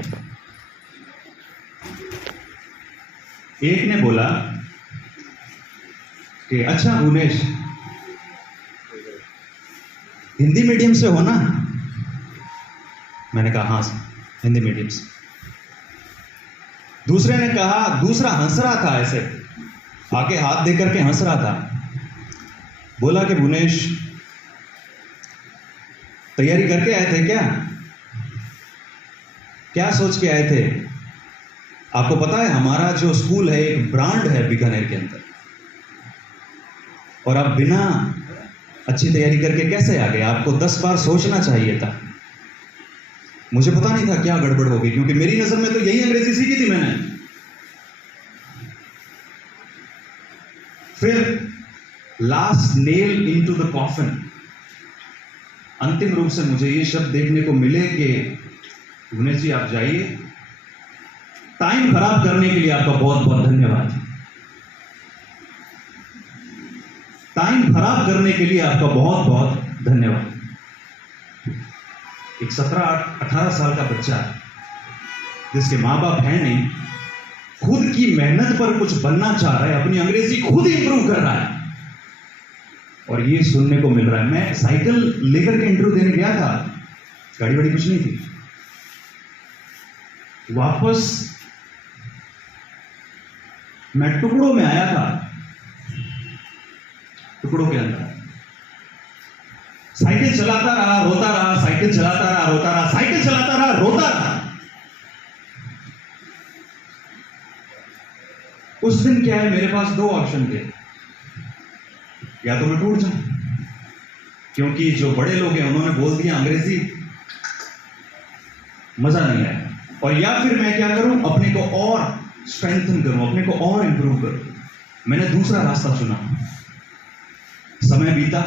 एक ने बोला कि अच्छा भुवनेश, हिंदी मीडियम से हो ना? मैंने कहा हाँ सर, हिंदी मीडियम से। दूसरे ने कहा, दूसरा हंस रहा था, ऐसे आके हाथ दे करके हंस रहा था, बोला कि भुवनेश तैयारी करके आए थे क्या? क्या सोच के आए थे? आपको पता है हमारा जो स्कूल है एक ब्रांड है बीकानेर के अंदर, और आप बिना अच्छी तैयारी करके कैसे आ गए? आपको 10 बार सोचना चाहिए था। मुझे पता नहीं था क्या गड़बड़ होगी, क्योंकि मेरी नजर में तो यही अंग्रेजी सीखी थी मैंने। फिर last nail into the coffin, अंतिम रूप से मुझे ये शब्द देखने को मिले कि भुवनेश जी आप जाइए। टाइम खराब करने के लिए आपका बहुत बहुत धन्यवाद। टाइम खराब करने के लिए आपका बहुत बहुत धन्यवाद। एक 17-18 साल का बच्चा जिसके माँ बाप हैं नहीं, खुद की मेहनत पर कुछ बनना चाह रहा है, अपनी अंग्रेजी खुद इंप्रूव कर रहा है, और ये सुनने को मिल रहा है। मैं साइकिल लेकर के इंटरव्यू देने गया था, गाड़ी वाड़ी कुछ नहीं थी। वापस मैं टुकड़ों में आया था, टुकड़ों के अंदर साइकिल चलाता रहा, रोता रहा, साइकिल चलाता रहा, रोता रहा, साइकिल चलाता रहा, रोता रहा। उस दिन क्या है, मेरे पास 2 ऑप्शन थे। या तो मैं टूट जाऊं, क्योंकि जो बड़े लोग हैं उन्होंने बोल दिया अंग्रेजी, मजा नहीं आया, और या फिर मैं क्या करूं, अपने को और स्ट्रेंथन करूं, अपने को और इंप्रूव करूं। मैंने दूसरा रास्ता चुना। समय बीता,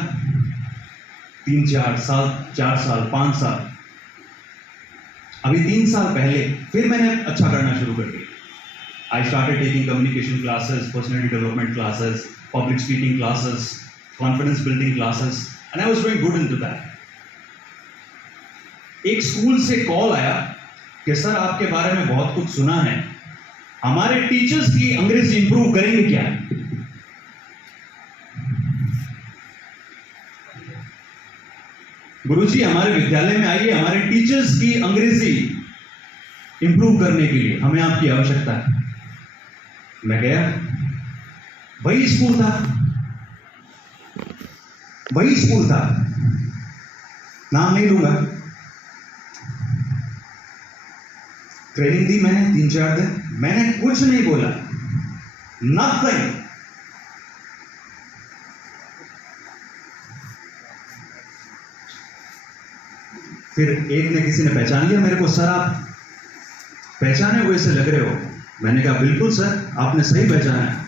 3-4 साल, 4 साल, 5 साल। अभी 3 साल पहले फिर मैंने अच्छा करना शुरू कर दिया। I started taking communication classes, personality development classes, public speaking classes, confidence building classes, and I was doing good into that. एक स्कूल से कॉल आया कि सर आपके बारे में बहुत कुछ सुना है, हमारे टीचर्स की अंग्रेजी इंप्रूव करेंगे क्या? गुरुजी हमारे विद्यालय में आइए, हमारे टीचर्स की अंग्रेजी इंप्रूव करने के लिए हमें आपकी आवश्यकता है। मैं गया, वही स्कूल था, वही स्कूल था, नाम नहीं लूंगा। ट्रेनिंग दी मैंने 3-4 दिन, मैंने कुछ नहीं बोला, नथिंग। फिर एक ने किसी ने पहचान लिया मेरे को, सर आप पहचाने हुए से लग रहे हो। मैंने कहा बिल्कुल सर, आपने सही पहचाना है,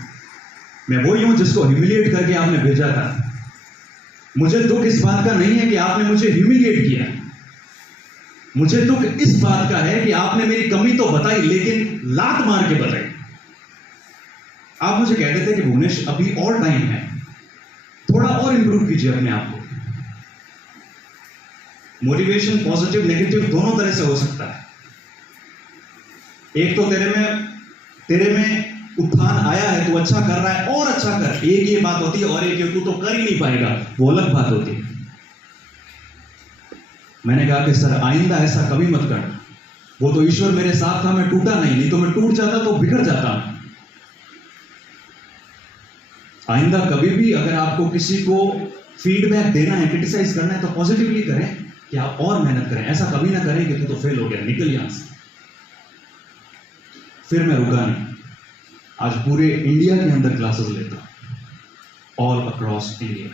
मैं वही हूं जिसको ह्यूमिलिएट करके आपने भेजा था। मुझे दुख इस बात का नहीं है कि आपने मुझे ह्यूमिलिएट किया, मुझे दुख इस बात का है कि आपने मेरी कमी तो बताई, लेकिन लात मार के बताई। आप मुझे कहते थे कि भुवनेश अभी और टाइम है, थोड़ा और इंप्रूव कीजिए अपने आप को। मोटिवेशन पॉजिटिव नेगेटिव दोनों तरह से हो सकता है। एक तो तेरे में उत्थान आया है, तू अच्छा कर रहा है और अच्छा कर, एक ये बात होती है, और एक तू तो कर ही नहीं पाएगा, वो अलग बात होती है। मैंने कहा कि सर आइंदा ऐसा कभी मत कर, वो तो ईश्वर मेरे साथ था, मैं टूटा नहीं तो मैं टूट जाता तो बिगड़ जाता। आइंदा कभी भी अगर आपको किसी को फीडबैक देना है, क्रिटिसाइज करना है, तो पॉजिटिवली करें कि आप और मेहनत करें। ऐसा कभी ना करें कि तू तो फेल हो गया, निकल यहां से। फिर मैं रुका नहीं, आज पूरे इंडिया के अंदर क्लासेस लेता, ऑल अक्रॉस इंडिया।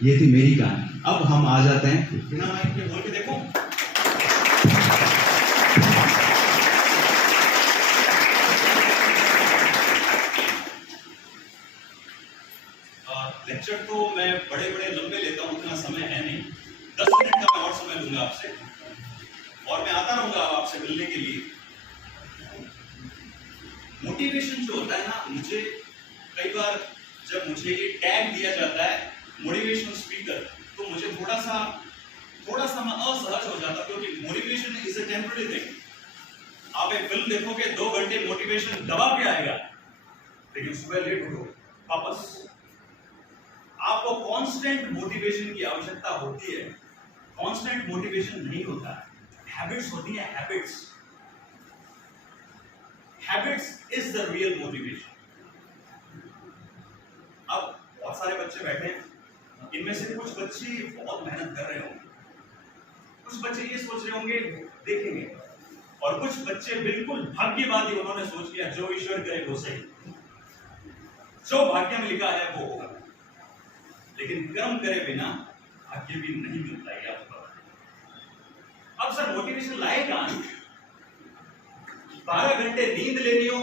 ये थी मेरी कहानी। अब हम आ जाते हैं, बिना माइक के बोल के देखो। लेक्चर तो मैं बड़े बड़े लंबे लेता हूं, उतना समय है नहीं। 10 मिनट का मैं और समय लूंगा आपसे, और मैं आता रहूंगा आपसे मिलने के लिए। मोटिवेशन जो होता है ना, मुझे कई बार जब मुझे ये टैग दिया जाता है मोटिवेशनल स्पीकर, तो मुझे थोड़ा सा मैं असहज हो जाता, क्योंकि motivation is a temporary thing. आप एक फिल्म देखोगे 2 घंटे मोटिवेशन दबा के आएगा, लेकिन सुबह लेट उठो वापस। आपको कांस्टेंट मोटिवेशन की आवश्यकता होती है। कांस्टेंट मोटिवेशन नहीं होता, हैबिट्स होती है, habits. Habits is the real motivation. अब बहुत सारे बच्चे बैठे हैं, इनमें से कुछ बच्चे बहुत मेहनत कर रहे होंगे, कुछ बच्चे ये सोच रहे होंगे देखेंगे, और कुछ बच्चे बिल्कुल भाग्यवादी, उन्होंने सोच लिया जो ईश्वर करे वो सही, जो भाग्य में लिखा है वो होगा। लेकिन कर्म करे बिना भाग्य भी नहीं मिलता है आपको। अब सर मोटिवेशन लाएगा, 12 घंटे नींद लेनी हो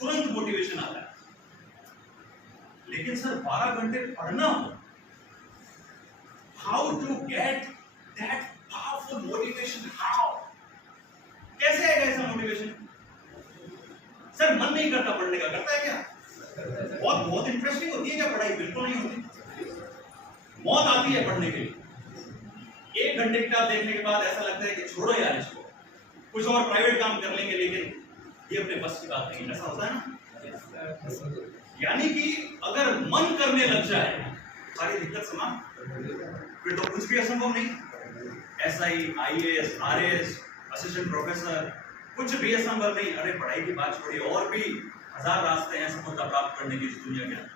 तुरंत मोटिवेशन आता है, लेकिन सर 12 घंटे पढ़ना हो, how to get that powerful motivation? How, कैसे आएगा ऐसा मोटिवेशन? सर मन नहीं करता पढ़ने का, करता है क्या? बहुत इंटरेस्टिंग होती है क्या पढ़ाई? बिल्कुल नहीं होती। मौत आती है पढ़ने के लिए। 1 घंटे किताब देखने के बाद ऐसा लगता है कि छोड़ो यार इसको, कुछ और प्राइवेट काम कर लेंगे, लेकिन ये अपने बस की बात नहीं। ऐसा होता है ना? यानी कि अगर मन करने लग जाए सारी दिक्कत समाप्त, फिर तो कुछ भी असंभव नहीं। SI, IAS, RAS, assistant professor, कुछ भी असंभव नहीं। अरे पढ़ाई की बात छोड़िए, और भी 1000 रास्ते हैं सफलता प्राप्त करने की इस दुनिया के।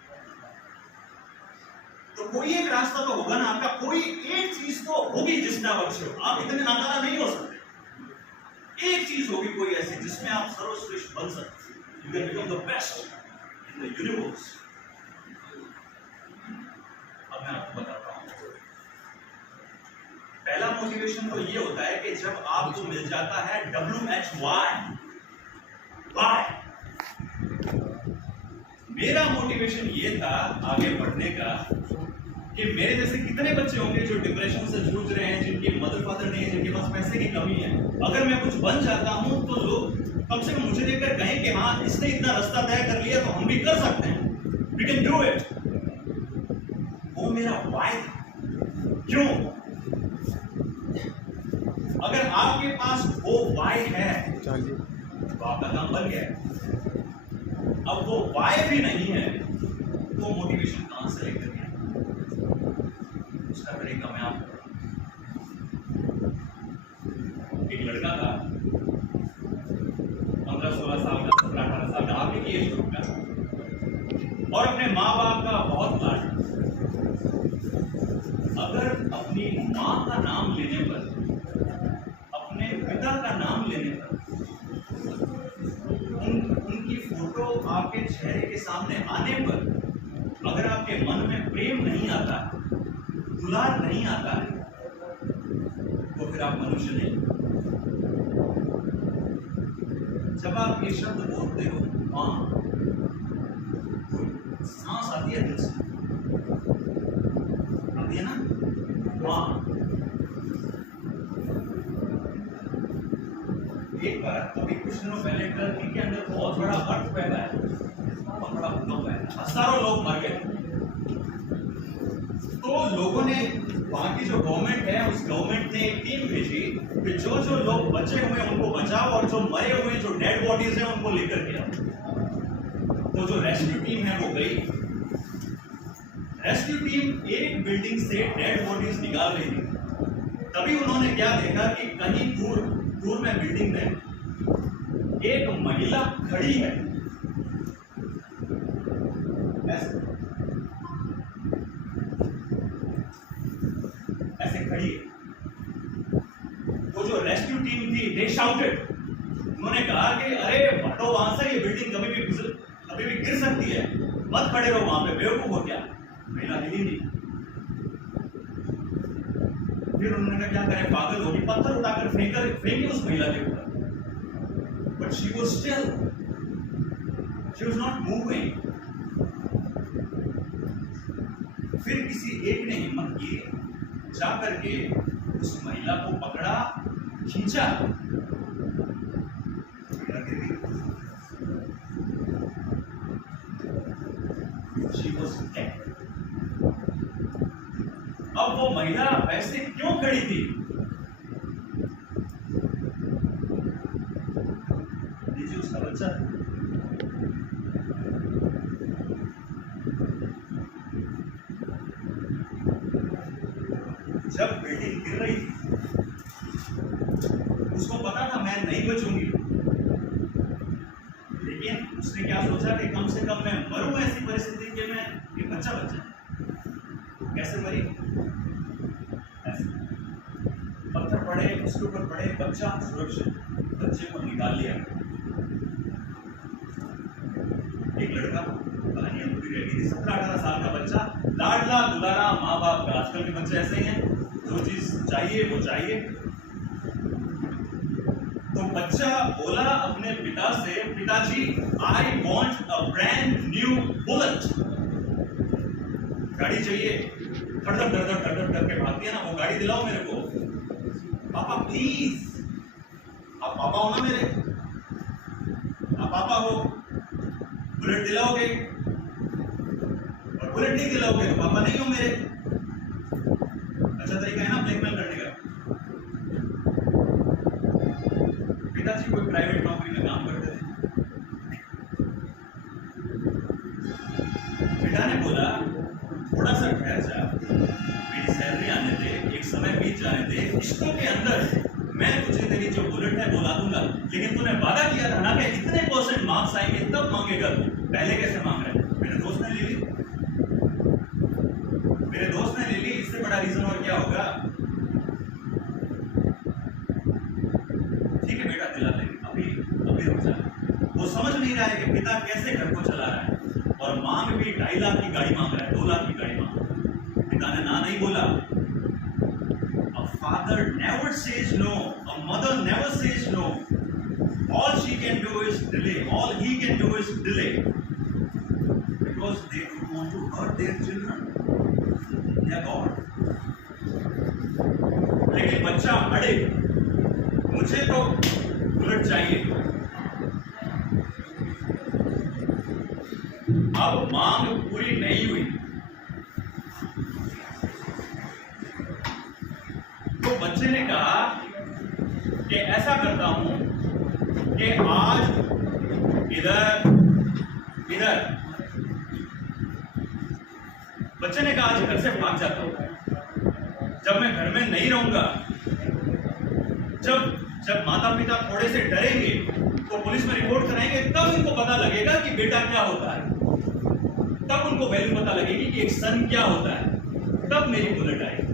तो कोई एक रास्ता तो होगा ना आपका, कोई एक चीज तो होगी जिसमें आप अच्छे हो। आप इतने नाकारा नहीं हो सकते। एक चीज होगी कोई ऐसी जिसमें आप सर्वश्रेष्ठ बन सकते। You can become the best in the universe. अब मैं आपको बताता हूं। पहला मोटिवेशन तो ये होता है कि जब आपको मिल जाता है WHY, मेरा मोटिवेशन ये था आगे बढ़ने का कि मेरे जैसे कितने बच्चे होंगे जो डिप्रेशन से जूझ रहे हैं, जिनके मदर फादर नहीं है, जिनके पास पैसे की कमी है। अगर मैं कुछ बन जाता हूं तो लोग कम से कम मुझे देखकर कहें कि हाँ, इसने इतना रास्ता तय कर लिया तो हम भी कर सकते हैं, वी कैन डू इट। वो मेरा वाई था। क्यों? अगर आपके पास वो वाई है तो आपका काम बन गया है। अब वो वाई भी नहीं है तो मोटिवेशन कहां से लेकर के? उसका तरीका मैं आपको बताऊं। एक लड़का था 15-16 साल का, 17-18 साल का, आपके की एज ग्रुप का, और अपने माँ बाप का बहुत लाड। अगर अपनी माँ का नाम लेने पर, अपने पिता का नाम लेने पर उनकी फोटो आपके चेहरे के सामने आने पर अगर आपके मन में प्रेम नहीं आता, दुलार नहीं आता है, तो फिर आप मनुष्य नहीं। जब आप ये शब्द बोलते हो मां, तो सांस आती है दिल से, आती है ना मां। एक बार अभी कुछ दिनों पहले टर्की के अंदर बहुत बड़ा अर्थ पैदा है। बहुत बड़ा भूकंप आया, हजारों लोग मर गए। तो लोगों ने, वहां की जो गवर्नमेंट है, उस गवर्नमेंट ने एक टीम भेजी कि जो जो लोग बचे हुए हैं उनको बचाओ और जो मरे हुए जो डेड बॉडीज हैं उनको लेकर के आओ। तो जो रेस्क्यू टीम है वो गई। रेस्क्यू टीम एक बिल्डिंग से डेड बॉडीज निकाल रही थी, तभी उन्होंने क्या देखा कि कहीं दूर दूर में बिल्डिंग में एक महिला खड़ी है, ऐसे खड़ी है। तो जो रेस्क्यू टीम थी, दे शाउटेड, उन्होंने कहा कि अरे हटो वहां से, ये बिल्डिंग कभी भी गिर सकती है, मत खड़े रहो वहां पे, बेवकूफ हो क्या। महिला हिली नहीं। फिर उन्होंने कहा क्या करें, पागल होगी, पत्थर उठाकर फेंके उस महिला के ऊपर, but she was not moving. फिर किसी एक ने हिम्मत की, जा करके उस महिला को पकड़ा, खींचा, शी वाज डेड। अब वो महिला वैसे क्यों खड़ी थी? लीजिए उसका बच्चा। जब बिल्डिंग गिर रही थी, उसको पता था मैं नहीं बचूंगी, लेकिन उसने क्या सोचा कि कम से कम मैं मरूं ऐसी परिस्थिति के में ये बच्चा बच जाए। कैसे मरी? पत्थर पड़े, उसके ऊपर पड़े, बच्चा सुरक्षित, बच्चे को निकाल लिया। एक लड़का, कहानी पूरी रह गई थी, 17-18 साल का बच्चा, लाडला दुलारा माँ बाप का। आजकल के बच्चे ऐसे ही हैं, जो चीज चाहिए वो चाहिए। तो बच्चा बोला अपने पिता से, पिताजी I want a brand new bullet. गाड़ी चाहिए। धड़ करके भागती है ना, वो गाड़ी दिलाओ मेरे को। पापा प्लीज, आप पापा हो ना मेरे, आप पापा हो, बुलेट दिलाओगे? और बुलेट नहीं दिलाओगे तो पापा नहीं हो मेरे। अच्छा तरीका है ना ब्लैकमेल करने का। पिताजी कोई प्राइवेट नौकरी में काम करते थे। पिता ने बोला थोड़ा सा ठहर जा, मेरी सैलरी आने दे, एक समय बीत जाने दे, रिश्तों के अंदर मैं तुझे तेरी जो बुलेट है वो ला दूंगा, लेकिन तूने वादा किया था ना कि इतने % मार्क्स आएंगे तब मांगेगा तू, पहले कैसे मांग रहा है? मेरे दोस्त ने ले ली, मेरे दोस्त ने ले ली, इससे बड़ा रीजन और क्या होगा? ठीक है बेटा दिला लेंगे, अभी रुक जा। वो समझ नहीं रहा है कि पिता कैसे घर को चला रहा है, और मांग भी 2.5 लाख की गाड़ी मांग रहा है, 2 लाख की गाड़ी मांग रहा है। पिता ने ना नहीं बोला। A father never says no, a mother never says no. All she can do is delay, all he can do is delay, because they don't want to hurt their children. They are God. लेकिन बच्चा अड़े, मुझे तो बुलेट चाहिए। अब मांग पूरी नहीं हुई, तो बच्चे ने कहा कि ऐसा करता हूं कि आज इधर इधर, बच्चे ने कहा आज घर से भाग जाता हूं, जब मैं घर में नहीं रहूंगा, जब माता पिता थोड़े से डरेंगे तो पुलिस में रिपोर्ट कराएंगे, तब उनको पता लगेगा कि बेटा क्या होता है, तब उनको वैल्यू पता लगेगी कि एक सन क्या होता है, तब मेरी बुलेट आएगी।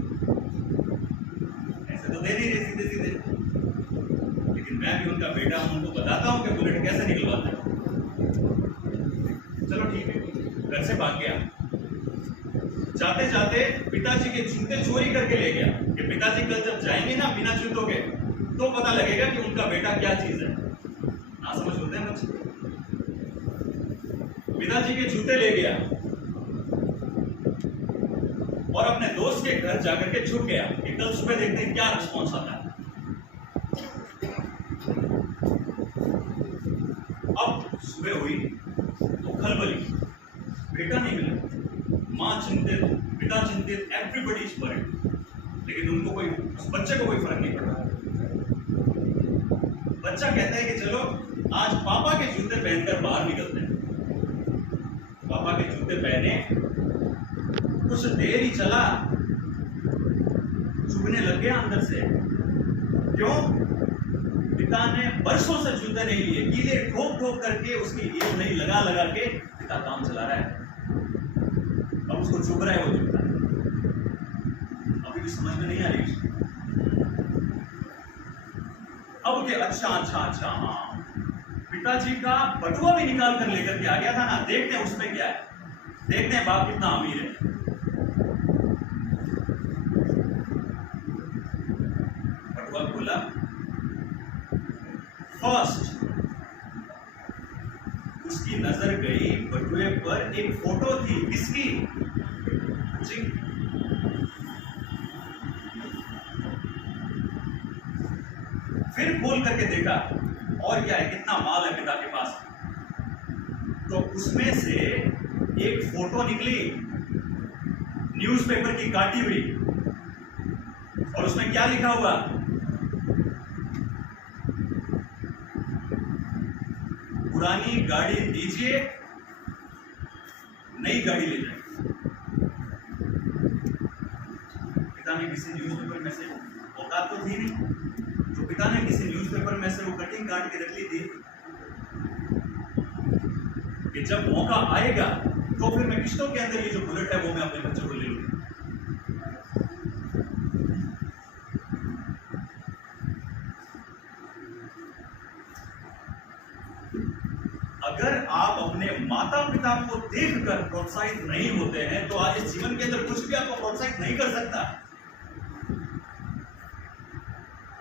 ऐसे तो दे नहीं रहे सीधे सीधे, लेकिन मैं भी उनका बेटा हूं, उनको बताता हूं कि बुलेट कैसे निकलवाता है। चलो ठीक है, घर से भाग गया। जाते जाते पिताजी के जूते चोरी करके ले गया कि पिताजी कल जब जाएंगे ना बिना जूतों के, तो पता लगेगा कि उनका बेटा क्या चीज है। ना समझ होते हैं बच्चे। पिताजी के जूते ले गया और अपने दोस्त के घर जाकर के छुप गया कि कल सुबह देखते हैं क्या रिस्पॉन्स आता है। अब सुबह हुई तो खलबली, बेटा नहीं मिला, माँ चिंतित, पिता चिंतित, एवरीबॉडी इज वरीड, लेकिन उनको कोई, उस बच्चे को कोई फर्क नहीं पड़ रहा। बच्चा कहता है कि चलो आज पापा के जूते पहनकर बाहर निकलते हैं। पापा के जूते पहने, कुछ देर ही चला, चुभने लग गया अंदर से। क्यों? पिता ने बरसों से जूते नहीं लिए, कीले ठोक ठोक करके उसकी हील नहीं लगा लगा के पिता काम चला रहा है। अब उसको चुभ रहा है वो जूता, अभी भी समझ में नहीं आ रही। अब के अच्छा हाँ, पिताजी का बटुआ भी निकाल कर लेकर के आ गया था ना, देखते हैं उसमें क्या है, देखते हैं बाप कितना अमीर है। बटुआ खोला, फर्स्ट उसकी नजर गई बटुए पर, एक फोटो थी, किसकी? जी। फिर खोल करके देखा, और क्या है, कितना माल है पिता के पास, तो उसमें से एक फोटो निकली न्यूज़पेपर की काटी हुई, और उसमें क्या लिखा हुआ? पुरानी गाड़ी दीजिए, नई गाड़ी ले जाए। पिता ने किसी न्यूज़पेपर में से, औकात तो थी नहीं, तो पिता ने किसी न्यूज़पेपर में से वो कटिंग काट के रख ली थी कि जब मौका आएगा तो फिर मैं किस्तों के अंदर ये जो बुलेट है वो मैं अपने बच्चों को ले लूंगा। अगर आप अपने माता पिता को देखकर प्रोत्साहित नहीं होते हैं तो आज इस जीवन के अंदर कुछ भी आपको प्रोत्साहित नहीं कर सकता।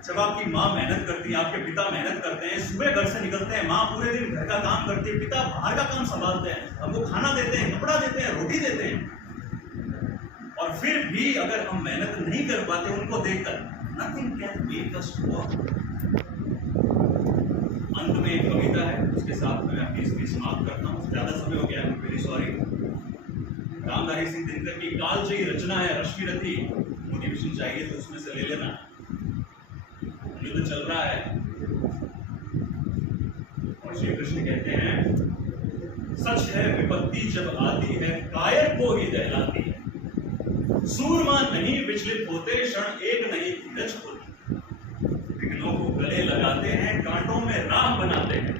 जब आपकी माँ मेहनत करती है, आपके पिता मेहनत करते हैं, सुबह घर से निकलते हैं, माँ पूरे दिन घर का काम करती है, पिता बाहर का काम संभालते हैं, हमको खाना देते हैं, कपड़ा देते हैं, रोटी देते हैं, और फिर भी अगर हम मेहनत नहीं कर पाते उनको देखकर, nothing can make us walk. अंत में एक कविता है, उसके साथ मैं अपनी स्पीच समाप्त करता हूँ, ज्यादा समय हो गया है, वेरी सॉरी। रामधारी सिंह दिनकर की कालजयी रचना है रश्मिरथी, मोटिवेशन चाहिए तो उसमें से ले लेना। युद्ध चल रहा है और श्री कृष्ण कहते हैं, सच है विपत्ति जब आती है कायर को ही दहलाती है, सूरमा नहीं विचलित होते, क्षण एक नहीं धीरज होती, विघ्नों को गले लगाते हैं, कांटों में राह बनाते हैं,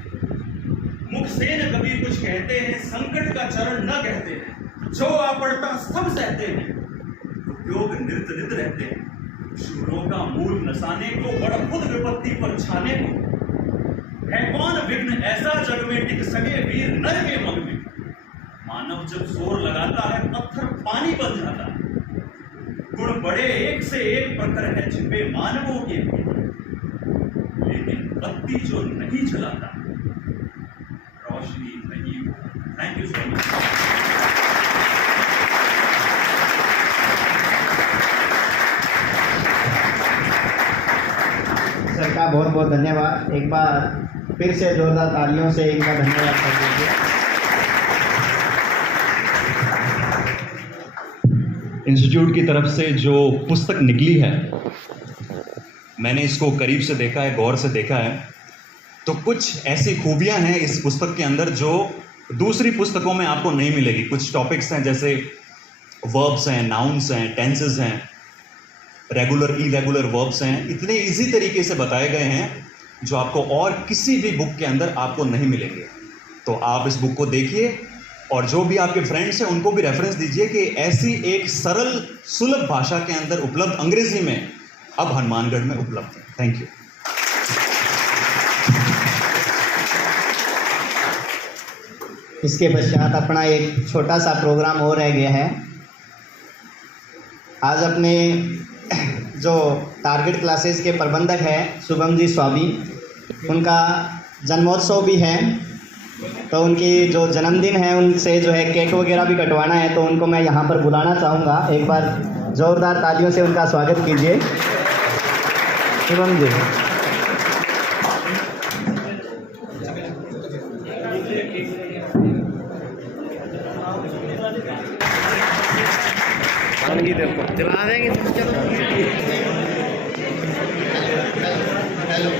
मुख से न कभी कुछ कहते हैं, संकट का चरण न कहते हैं, जो आ पड़ता सब सहते हैं, उपयोग नृत्य नित रहते हैं, शूरों का मूल नसाने को, बड़ खुद विपत्ति पर छाने को, है कौन विघ्न ऐसा जग में टिक सके वीर नर के मग में, मानव जब जोर लगाता है पत्थर पानी बन जाता है, गुण बड़े एक से एक प्रखर है छिपे मानवों के, लेकिन बत्ती जो नहीं जलाता रोशनी नहीं। Thank you so much. Sir का बहुत बहुत धन्यवाद। एक बार फिर से जोरदार तालियों से एक बार धन्यवाद कर दीजिए। इंस्टीट्यूट की तरफ से जो पुस्तक निकली है, मैंने इसको करीब से देखा है, गौर से देखा है, तो कुछ ऐसी खूबियां हैं इस पुस्तक के अंदर जो दूसरी पुस्तकों में आपको नहीं मिलेगी। कुछ टॉपिक्स हैं जैसे वर्ब्स हैं, नाउन्स हैं, टेंसेस हैं, रेगुलर इरेगुलर वर्ब्स हैं, इतने इजी तरीके से बताए गए हैं जो आपको और किसी भी बुक के अंदर आपको नहीं मिलेंगे। तो आप इस बुक को देखिए और जो भी आपके फ्रेंड्स हैं उनको भी रेफरेंस दीजिए कि ऐसी एक सरल सुलभ भाषा के अंदर उपलब्ध अंग्रेजी में अब हनुमानगढ़ में उपलब्ध है। Thank you. इसके पश्चात अपना एक छोटा सा प्रोग्राम और रह गया है। आज अपने जो टारगेट क्लासेस के प्रबंधक हैं शुभम जी स्वामी, उनका जन्मोत्सव भी है, तो उनकी जो जन्मदिन है उनसे जो है केक वगैरह भी कटवाना है, तो उनको मैं यहाँ पर बुलाना चाहूँगा। एक बार ज़ोरदार तालियों से उनका स्वागत कीजिए। शुभम जी। जला देंगे चलो। हेलो